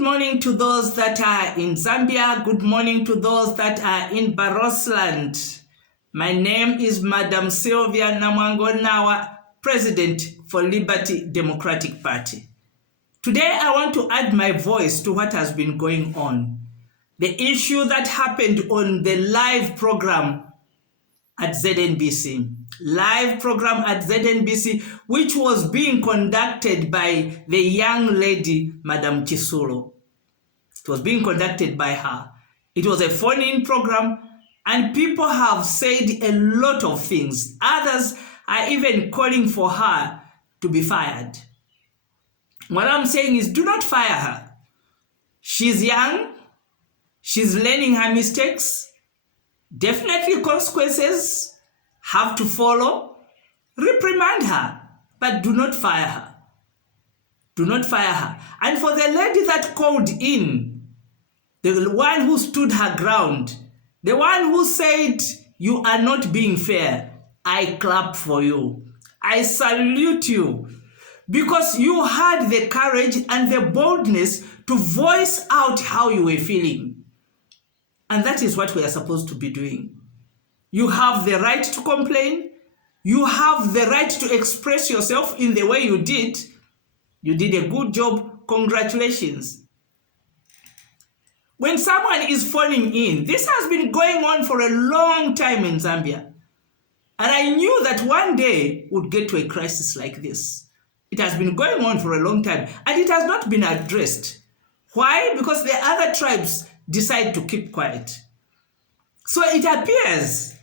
Good morning to those that are in Zambia. Good morning to those that are in Barosland. My name is Madam Sylvia Namwangonawa, President for Liberty Democratic Party. Today I want to add my voice to what has been going on. The issue that happened on the live program at Znbc. Live program at Znbc, which was being conducted by the young lady, Madam Chisulo. It was being conducted by her. It was a phone-in program, and people have said a lot of things. Others are even calling for her to be fired. What I'm saying is, do not fire her. She's young. She's learning her mistakes. Definitely consequences have to follow. Reprimand her, but do not fire her. Do not fire her. And for the lady that called in, the one who stood her ground, the one who said, you are not being fair, I clap for you. I salute you. Because you had the courage and the boldness to voice out how you were feeling. And that is what we are supposed to be doing. You have the right to complain. You have the right to express yourself in the way you did. You did a good job. Congratulations. When someone is phoning in, this has been going on for a long time in Zambia. And I knew that one day would get to a crisis like this. It has been going on for a long time, and it has not been addressed. Why? Because the other tribes decide to keep quiet. So it appears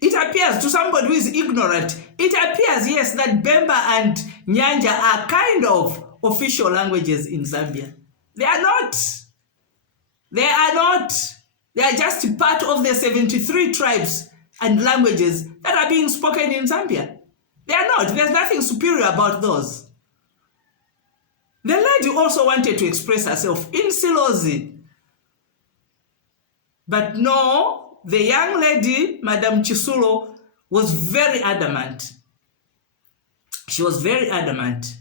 to somebody who is ignorant, it appears, yes, that Bemba and Nyanja are kind of official languages in Zambia. They are not. They are not. They are just part of the 73 tribes and languages that are being spoken in Zambia. They are not. There's nothing superior about those. The lady also wanted to express herself in Silozi. But no, the young lady, Madam Chisulo, was very adamant. She was very adamant.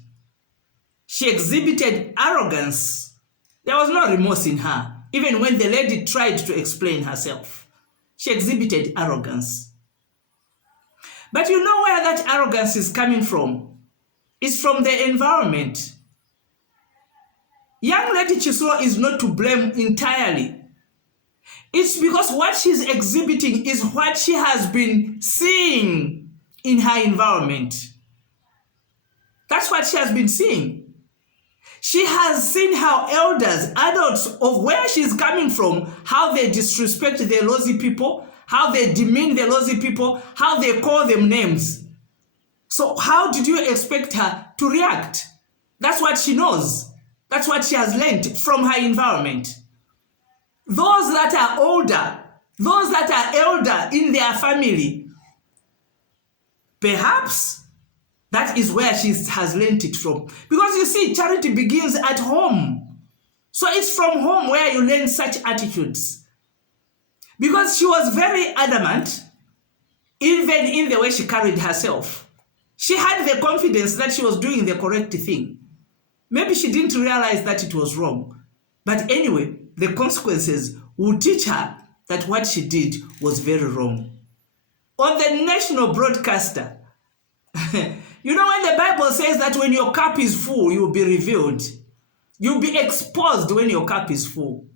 She exhibited arrogance. There was no remorse in her. Even when the lady tried to explain herself, she exhibited arrogance. But you know where that arrogance is coming from? It's from the environment. Young lady Chisulo is not to blame entirely. It's because what she's exhibiting is what she has been seeing in her environment. That's what she has been seeing. She has seen how elders, adults of where she's coming from, how they disrespect the Lozi people, how they demean the Lozi people, how they call them names. So how did you expect her to react? That's what she knows. That's what she has learned from her environment. Those that are older, those that are elder in their family, perhaps that is where she has learned it from. Because you see, charity begins at home. So it's from home where you learn such attitudes. Because she was very adamant, even in the way she carried herself. She had the confidence that she was doing the correct thing. Maybe she didn't realize that it was wrong. But anyway, the consequences would teach her that what she did was very wrong. On the national broadcaster, you know when the Bible says that when your cup is full, you will be revealed. You'll be exposed when your cup is full.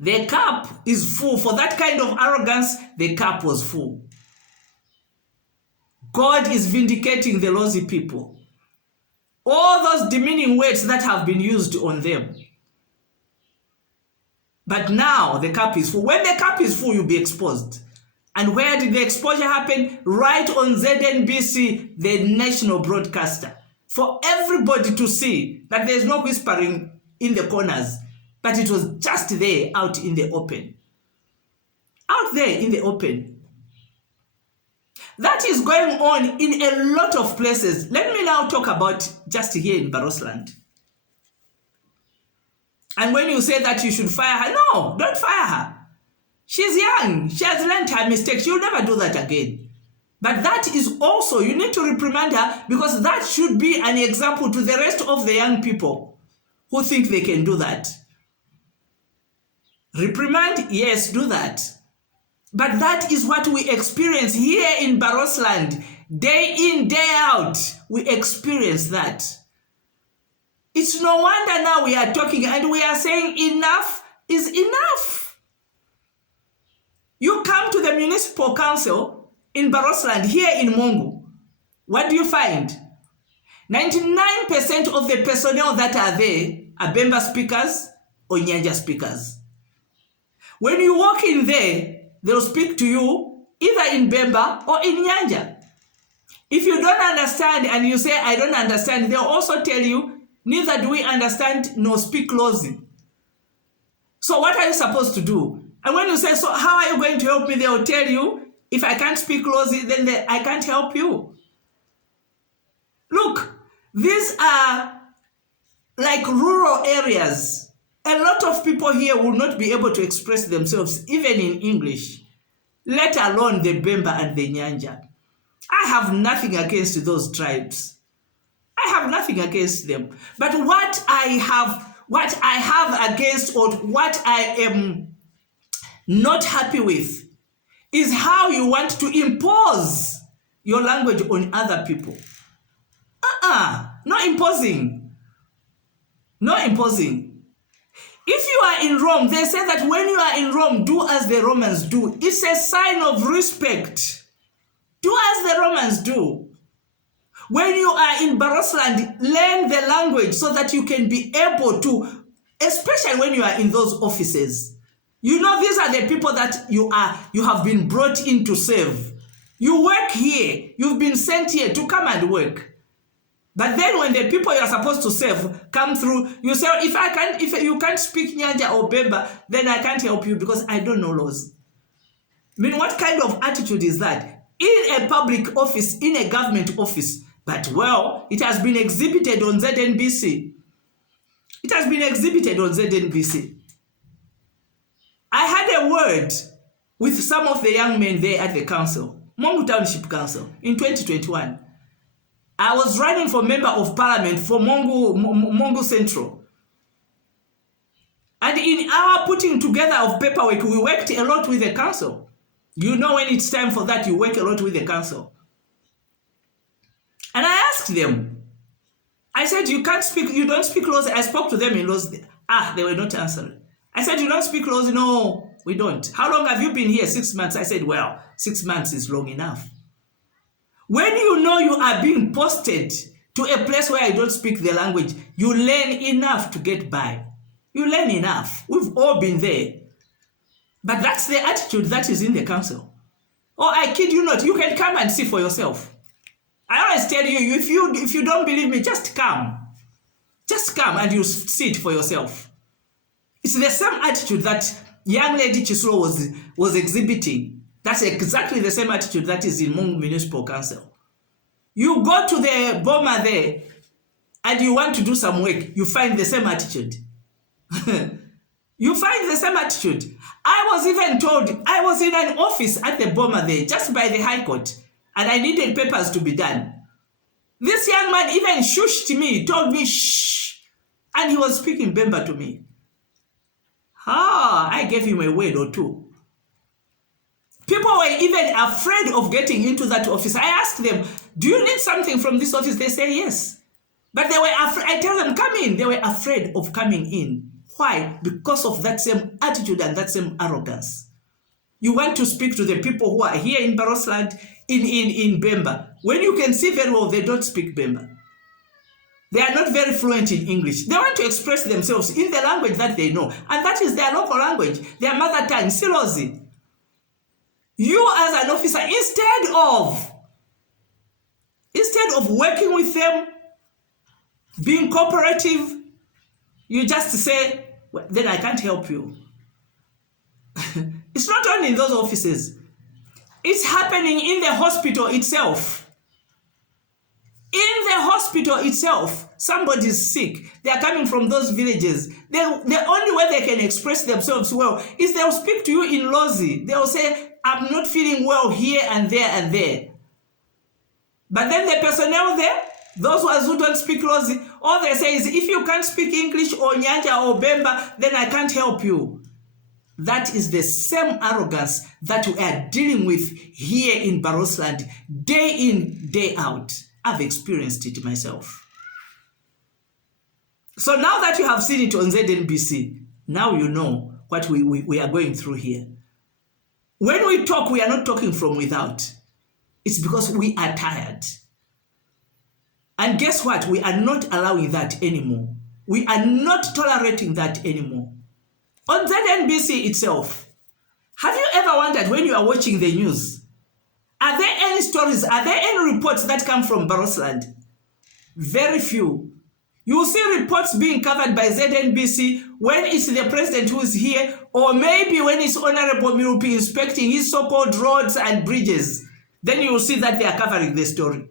The cup is full. For that kind of arrogance, the cup was full. God is vindicating the Lozi people. All those demeaning words that have been used on them. But now the cup is full. When the cup is full, you'll be exposed. And where did the exposure happen? Right on Znbc, the national broadcaster. For everybody to see that there's no whispering in the corners, but it was just there out in the open. Out there in the open. That is going on in a lot of places. Let me now talk about just here in Barosland. And when you say that you should fire her, no, don't fire her. She's young. She has learned her mistakes. She'll never do that again. But that is also, you need to reprimand her because that should be an example to the rest of the young people who think they can do that. Reprimand, yes, do that. But that is what we experience here in Barosland. Day in, day out, we experience that. It's no wonder now we are talking and we are saying enough is enough. You come to the municipal council in Barosland, here in Mungu. What do you find? 99% of the personnel that are there are Bemba speakers or Nyanja speakers. When you walk in there, they'll speak to you either in Bemba or in Nyanja. If you don't understand and you say, I don't understand, they'll also tell you, neither do we understand nor speak Lozi. So what are you supposed to do? And when you say, so how are you going to help me? They'll tell you, if I can't speak Lozi, then I can't help you. Look, these are like rural areas. A lot of people here will not be able to express themselves, even in English, let alone the Bemba and the Nyanja. I have nothing against those tribes. I have nothing against them. But what I have against, or what I am not happy with, is how you want to impose your language on other people. No imposing. No imposing. If you are in Rome, they say that when you are in Rome, do as the Romans do. It's a sign of respect. Do as the Romans do. When you are in Barosland, learn the language so that you can be able to, especially when you are in those offices. You know, these are the people that you have been brought in to serve. You work here. You've been sent here to come and work. But then when the people you are supposed to serve come through, you say, if you can't speak Nyanja or Bemba, then I can't help you because I don't know laws. I mean, what kind of attitude is that? In a public office, in a government office, but well, it has been exhibited on Znbc. It has been exhibited on Znbc. I had a word with some of the young men there at the council, Mungu Township Council, in 2021. I was running for member of parliament for Mungu Central. And in our putting together of paperwork, we worked a lot with the council. You know, when it's time for that, you work a lot with the council. And I asked them, I said, you don't speak Lozi. I spoke to them in Lozi. They were not answering. I said, you don't speak Lozi? No, we don't. How long have you been here? 6 months. I said, well, 6 months is long enough. When you know you are being posted to a place where I don't speak the language, you learn enough to get by. You learn enough. We've all been there. But that's the attitude that is in the council. Oh, I kid you not. You can come and see for yourself. I always tell you, if you don't believe me, just come. Just come and you see it for yourself. It's the same attitude that young lady Chisulo was exhibiting. That's exactly the same attitude that is in Mungu Municipal Council. You go to the Boma there and you want to do some work, you find the same attitude. You find the same attitude. I was even told, I was in an office at the Boma there, just by the High Court, and I needed papers to be done. This young man even shushed me, told me, shh, and he was speaking Bemba to me. I gave him a word or two. People were even afraid of getting into that office. I asked them, do you need something from this office? They say yes. But they were afraid. I tell them, come in. They were afraid of coming in. Why? Because of that same attitude and that same arrogance. You want to speak to the people who are here in Barosland, in Bemba. When you can see very well, they don't speak Bemba. They are not very fluent in English. They want to express themselves in the language that they know. And that is their local language, their mother tongue, Silozi. You as an officer, instead of working with them, being cooperative, you just say, well, then I can't help you. It's not only in those offices. It's happening in the hospital itself. In the hospital itself, somebody is sick. They are coming from those villages. The only way they can express themselves well is they'll speak to you in Lozi. They'll say, I'm not feeling well here and there and there. But then the personnel there, Those ones who don't speak Lozi, all they say is, if you can't speak English or Nyanja or Bemba, then I can't help you. That is the same arrogance that we are dealing with here in Barosland, day in, day out. I've experienced it myself. So now that you have seen it on Znbc, now you know what we are going through here. When we talk, we are not talking from without. It's because we are tired. And guess what? We are not allowing that anymore. We are not tolerating that anymore. On Znbc itself, have you ever wondered when you are watching the news, are there any stories, are there any reports that come from Barosland? Very few. You will see reports being covered by Znbc when it's the president who is here, or maybe when it's Honorable Mirupi inspecting his so-called roads and bridges. Then you will see that they are covering the story.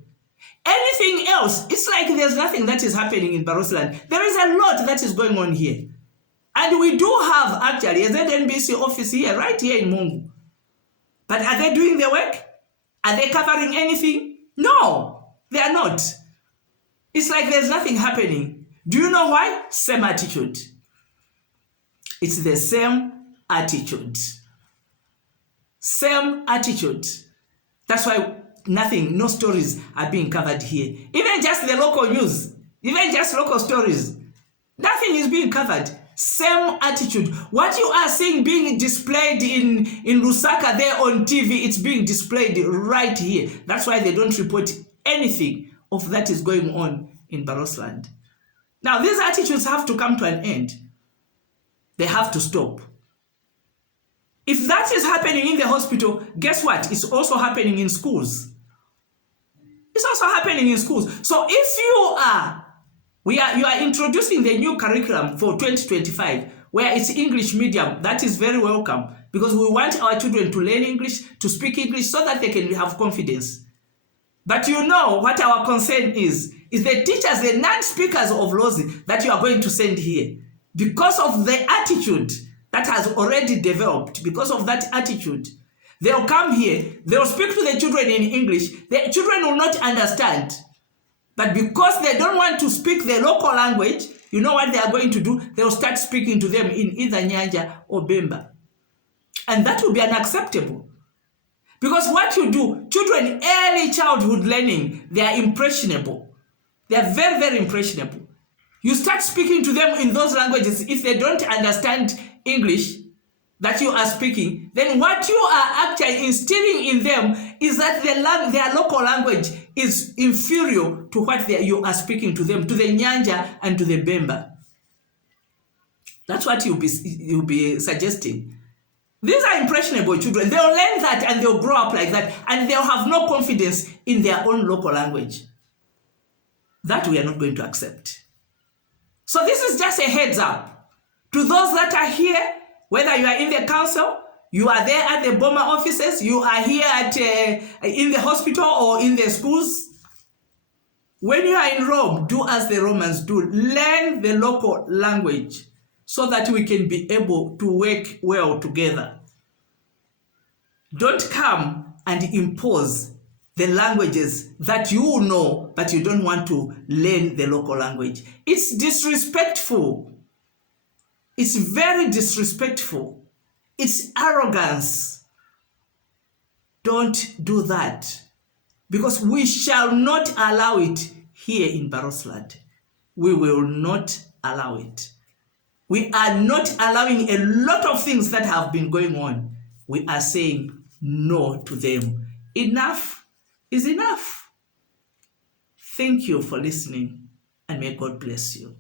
Anything else, it's like there's nothing that is happening in Barosland. There is a lot that is going on here. And we do have actually a Znbc office here, right here in Mungu. But are they doing the work? Are they covering anything? No, they are not. It's like there's nothing happening. Do you know why? Same attitude. It's the same attitude. Same attitude. That's why nothing, no stories are being covered here. Even just the local news, even just local stories, nothing is being covered. Same attitude. What you are seeing being displayed in Lusaka there on TV, it's being displayed right here. That's why they don't report anything of that is going on in Barosland. Now, these attitudes have to come to an end. They have to stop. If that is happening in the hospital, guess what? It's also happening in schools. It's also happening in schools. So if you are introducing the new curriculum for 2025, where it's English medium, that is very welcome, because we want our children to learn English, to speak English, so that they can have confidence. But you know what our concern is the teachers, the non-speakers of Lozi that you are going to send here. Because of the attitude that has already developed, because of that attitude, they'll come here, they'll speak to the children in English, the children will not understand. But because they don't want to speak the local language, you know what they are going to do? They'll start speaking to them in either Nyanja or Bemba. And that will be unacceptable. Because what you do, children, early childhood learning, they are impressionable. They are very, very impressionable. You start speaking to them in those languages. If they don't understand English that you are speaking, then what you are actually instilling in them is that their local language is inferior to what you are speaking to them, to the Nyanja and to the Bemba. That's what you'll be suggesting. These are impressionable children. They'll learn that and they'll grow up like that, and they'll have no confidence in their own local language. That we are not going to accept. So this is just a heads up to those that are here, whether you are in the council, you are there at the Boma offices, you are here in the hospital or in the schools. When you are in Rome, do as the Romans do. Learn the local language so that we can be able to work well together. Don't come and impose the languages that you know, but you don't want to learn the local language. It's disrespectful. It's very disrespectful. It's arrogance. Don't do that, because we shall not allow it here in Barosland. We will not allow it. We are not allowing a lot of things that have been going on. We are saying no to them. Enough is enough. Thank you for listening, and may God bless you.